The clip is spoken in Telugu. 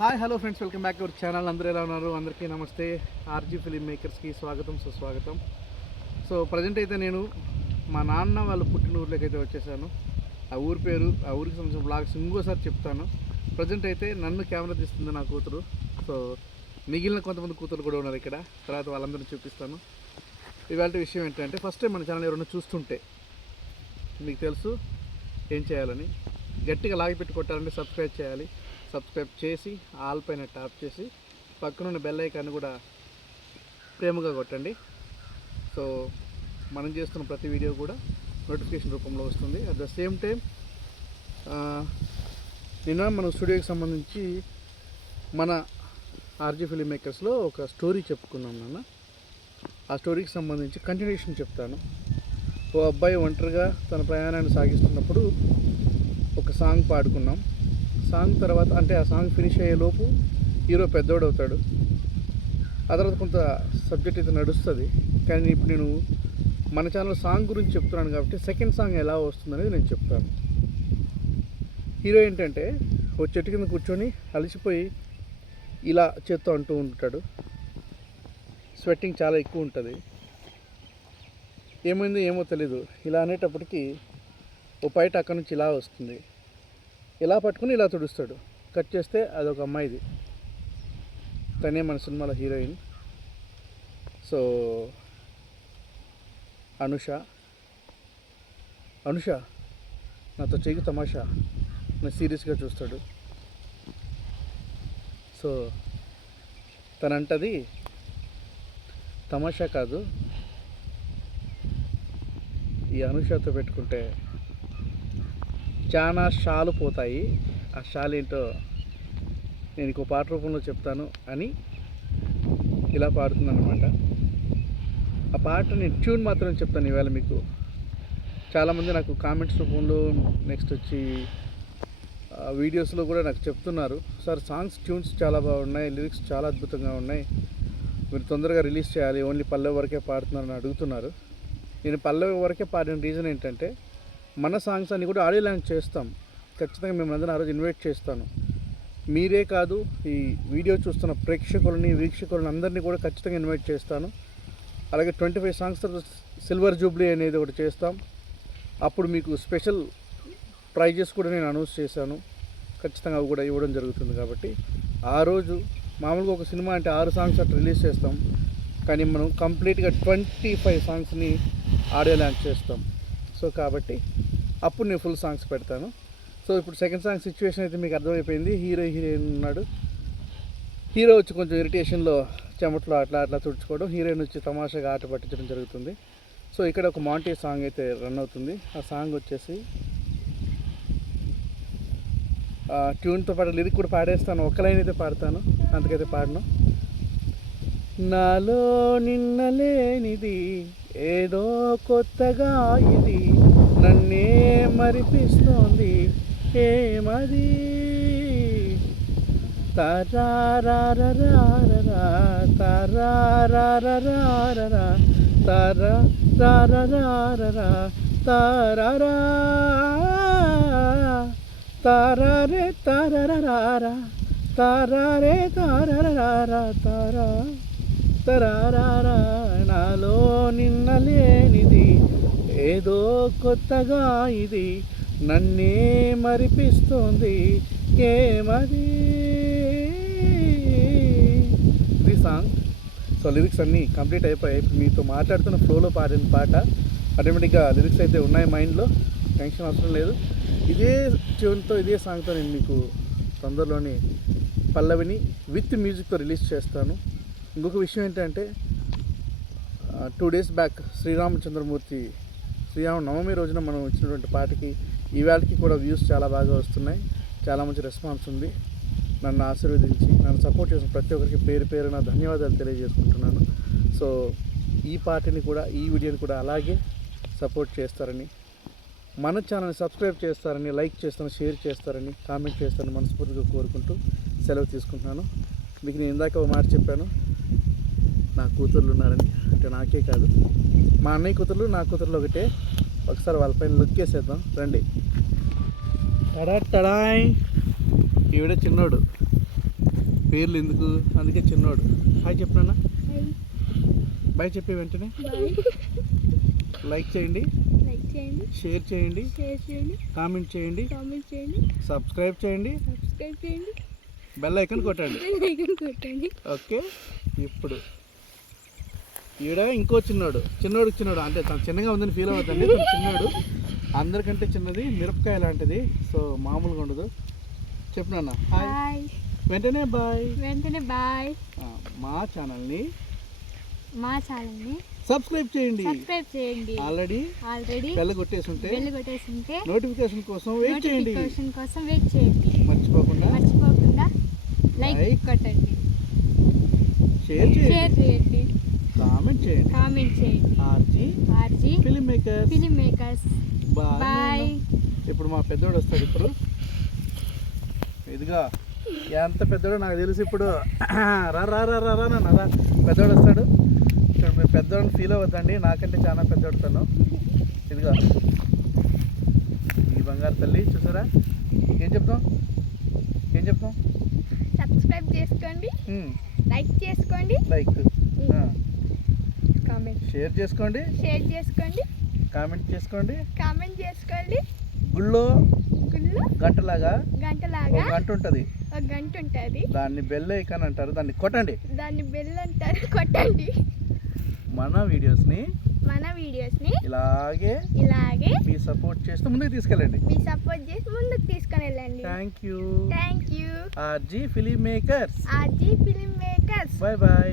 Hi hello friends, welcome back to our channel. అందరూ ఎలా ఉన్నారు? అందరికీ నమస్తే. ఆర్జీ ఫిలిం మేకర్స్కి స్వాగతం, సుస్వాగతం. సో ప్రజెంట్ అయితే నేను మా నాన్న వాళ్ళ పుట్టిన ఊర్లోకి అయితే వచ్చేసాను. ఆ ఊరి పేరు, ఆ ఊరికి సంబంధించిన బ్లాగ్స్ ఇంకోసారి చెప్తాను. ప్రజెంట్ అయితే నన్ను కెమెరా తీస్తుంది నా కూతురు. సో మిగిలిన కొంతమంది కూతురు కూడా ఉన్నారు ఇక్కడ, తర్వాత వాళ్ళందరినీ చూపిస్తాను. ఇవాళ విషయం ఏంటంటే, ఫస్ట్ టైం మన ఛానల్ ఎవరైనా చూస్తుంటే మీకు తెలుసు ఏం చేయాలని. గట్టిగా లాగిపెట్టి కొట్టాలంటే సబ్స్క్రైబ్ చేయాలి. సబ్స్క్రైబ్ చేసి ఆల్ పైన ట్యాప్ చేసి పక్కనున్న బెల్ ఐకాన్ కూడా ప్రేమగా కొట్టండి. సో మనం చేస్తున్న ప్రతి వీడియో కూడా నోటిఫికేషన్ రూపంలో వస్తుంది. అట్ ద సేమ్ టైం నిన్న మన స్టూడియోకి సంబంధించి మన ఆర్జీ ఫిలిం మేకర్స్లో ఒక స్టోరీ చెప్పుకున్నాం నాన్న. ఆ స్టోరీకి సంబంధించి కంటిన్యూషన్ చెప్తాను. ఓ అబ్బాయి ఒంటరిగా తన ప్రయాణాన్ని సాగిస్తున్నప్పుడు ఒక సాంగ్ పాడుకున్నాం. సాంగ్ తర్వాత అంటే ఆ సాంగ్ ఫినిష్ అయ్యేలోపు హీరో పెద్దోడు అవుతాడు. ఆ తర్వాత కొంత సబ్జెక్ట్ అయితే నడుస్తుంది. కానీ ఇప్పుడు నేను మన ఛానల్ సాంగ్ గురించి చెప్తున్నాను కాబట్టి సెకండ్ సాంగ్ ఎలా వస్తుందనేది నేను చెప్తాను. హీరో ఏంటంటే ఓ చెట్టు కింద కూర్చొని అలసిపోయి ఇలా చేత్తో అంటూ ఉంటాడు. స్వెట్టింగ్ చాలా ఎక్కువ ఉంటుంది. ఏమైందో ఏమో తెలీదు. ఇలా అనేటప్పటికీ ఓ బయట అక్కడి నుంచి ఇలా వస్తుంది. ఇలా పట్టుకుని ఇలా తుడుస్తాడు. కట్ చేస్తే అదొక అమ్మాయిది. తనే మన సినిమాలో హీరోయిన్. సో అనుష నాతో చెయ్యి తమాషా నా సీరియస్గా చూస్తాడు. సో తనంటది తమాషా కాదు, ఈ అనుషతో పెట్టుకుంటే చాలా షాలు పోతాయి. ఆ షాలు ఏంటో నేను ఇంకో పాట రూపంలో చెప్తాను అని ఇలా పాడుతున్నాను అనమాట. ఆ పాట నేను ట్యూన్ మాత్రం చెప్తాను ఈవేళ మీకు. చాలామంది నాకు కామెంట్స్ రూపంలో నెక్స్ట్ వచ్చి వీడియోస్లో కూడా నాకు చెప్తున్నారు, సార్ సాంగ్స్ ట్యూన్స్ చాలా బాగున్నాయి, లిరిక్స్ చాలా అద్భుతంగా ఉన్నాయి, మీరు తొందరగా రిలీజ్ చేయాలి, ఓన్లీ పల్లవి వరకే పాడుతున్నారని అడుగుతున్నారు. నేను పల్లవి వరకే పాడిన రీజన్ ఏంటంటే, మన సాంగ్స్ అన్నీ కూడా ఆడియో లాంచ్ చేస్తాం. ఖచ్చితంగా మిమ్మల్ని అందరినీ ఆ రోజు ఇన్వైట్ చేస్తాను. మీరే కాదు, ఈ వీడియో చూస్తున్న ప్రేక్షకులని వీక్షకులని అందరినీ కూడా ఖచ్చితంగా ఇన్వైట్ చేస్తాను. అలాగే 25 సాంగ్స్ సిల్వర్ జూబ్లీ అనేది ఒకటి చేస్తాం. అప్పుడు మీకు స్పెషల్ ప్రైజెస్ కూడా నేను అనౌన్స్ చేశాను. ఖచ్చితంగా అవి కూడా ఇవ్వడం జరుగుతుంది. కాబట్టి ఆ రోజు మామూలుగా ఒక సినిమా అంటే 6 సాంగ్స్ అట్లా రిలీజ్ చేస్తాం. కానీ మనం కంప్లీట్గా 25 సాంగ్స్ని ఆడియో లాంచ్ చేస్తాం. సో కాబట్టి అప్పుడు నేను ఫుల్ సాంగ్స్ పెడతాను. సో ఇప్పుడు సెకండ్ సాంగ్ సిచ్యువేషన్ అయితే మీకు అర్థమైపోయింది. హీరోయిన్ ఉన్నాడు. హీరో వచ్చి కొంచెం ఇరిటేషన్లో చెమట్లో అట్లా తుడుచుకోవడం, హీరోయిన్ వచ్చి తమాషాగా ఆట పట్టించడం జరుగుతుంది. సో ఇక్కడ ఒక మాంటీ సాంగ్ అయితే రన్ అవుతుంది. ఆ సాంగ్ వచ్చేసి ట్యూన్తో పాటు లిరిక్ కూడా పాడేస్తాను. ఒక్క లైన్ అయితే పాడతాను, అంతకైతే పాడను. నాలో నిన్నలేనిది ఏదో కొత్తగా ఇది నన్నే మరిపిస్తోంది ఏమది తారారారారారా తారారారారారా తారారారారారా తారారా తారారే తారారారా తారారే తారారారా తారా తరారా. నాలో నిన్నలేనిది ఏదో కొత్తగా ఇది నన్నే మరిపిస్తోంది ఏమది. ఇది సాంగ్. సో లిరిక్స్ అన్నీ కంప్లీట్ అయిపోయాయి. మీతో మాట్లాడుతున్న ఫ్లోలో పాడిన పాట. ఆటోమేటిక్గా లిరిక్స్ అయితే ఉన్నాయి మైండ్లో, టెన్షన్ అవసరం లేదు. ఇదే ట్యూన్తో ఇదే సాంగ్తో నేను మీకు తొందరలోని పల్లవిని విత్ మ్యూజిక్తో రిలీజ్ చేస్తాను. ఇంకొక విషయం ఏంటంటే, 2 days బ్యాక్ శ్రీరామచంద్రమూర్తి శ్రీరామనవమి రోజున మనం ఇచ్చినటువంటి పాటకి ఈవేళకి కూడా వ్యూస్ చాలా బాగా వస్తున్నాయి. చాలా మంచి రెస్పాన్స్ ఉంది. నన్ను ఆశీర్వదించి నన్ను సపోర్ట్ చేసిన ప్రతి ఒక్కరికి పేరు పేరున ధన్యవాదాలు తెలియజేసుకుంటున్నాను. సో ఈ పాటని కూడా, ఈ వీడియోని కూడా అలాగే సపోర్ట్ చేస్తారని, మన ఛానల్ని సబ్స్క్రైబ్ చేస్తారని, లైక్ చేస్తారని, షేర్ చేస్తారని, కామెంట్ చేస్తారని మనస్ఫూర్తిగా కోరుకుంటూ సెలవు తీసుకుంటున్నాను. మీకు నేను ఇందాక ఒక మాట చెప్పాను, నా కూతుర్లు ఉన్నారని. అంటే నాకే కాదు, మా అన్నయ్య కూతుర్లు నా కూతుర్లు ఒకటే. ఒకసారి వాళ్ళపైన లుక్ వేసేద్దాం రండి. Ta-da ta-da. ఈవిడ చిన్నోడు, పేర్లు ఎందుకు, అందుకే చిన్నోడు. హాయ్ చెప్పినా, బాయ్ చెప్పే వెంటనే లైక్ చేయండి, షేర్ చేయండి, కామెంట్ చేయండి, సబ్స్క్రైబ్ చేయండి, బెల్ ఐకాన్ కొట్టండి. ఓకే. ఇప్పుడు ఈడ ఇంకో చిన్నోడు అంటే తను చిన్నగా ఉందని ఫీల్ అవుతుందండి. తను చిన్నోడు, అందరికంటే చిన్నది, మిరపకాయ లాంటిది. సో మామూలుగా ఉండదు. చెప్పు నాన్న హాయ్, వెంటనే బాయ్. మా ఛానల్ని సబ్స్క్రైబ్ చేయండి. ఆల్రెడీ బెల్ కొట్టేసి ఉంటే నోటిఫికేషన్ కోసం వెయిట్ చేయండి. మర్చిపోకుండా లైక్ కొట్టండి, షేర్ చేయండి, కామెంట్ చేయండి. RG film makers. బాయ్. ఇప్పుడు మా పెద్దోడు వస్తాడు. ఇప్పుడు ఇదిగా ఎంత పెద్దోడో నాకు తెలుసు. ఇప్పుడు రా రా రా రా రా నాన్న రా, పెద్దోడు వస్తాడు. ఇప్పుడు మీరు పెద్దోడిని ఫీల్ అవ్వద్దండి, నాకంటే చాలా పెద్దోడుతాను. ఇదిగా ఈ బంగారు తల్లి చూసారా. ఏం చెప్తాం సబ్స్క్రైబ్ చేసుకోండి, లైక్ కామెంట్ షేర్ చేసుకోండి, కామెంట్ చేసుకోండి. గుళ్ళో గంటలాగా ఒక గంట ఉంటుంది, దాన్ని బెల్ ఐకాన్ అంటారు, దాన్ని కొట్టండి. మన వీడియోస్ని ఇలాగే మీ సపోర్ట్ చేస్తూ ముందుకు తీసుకెళ్ళండి. Thank you. RG film makers. Bye bye.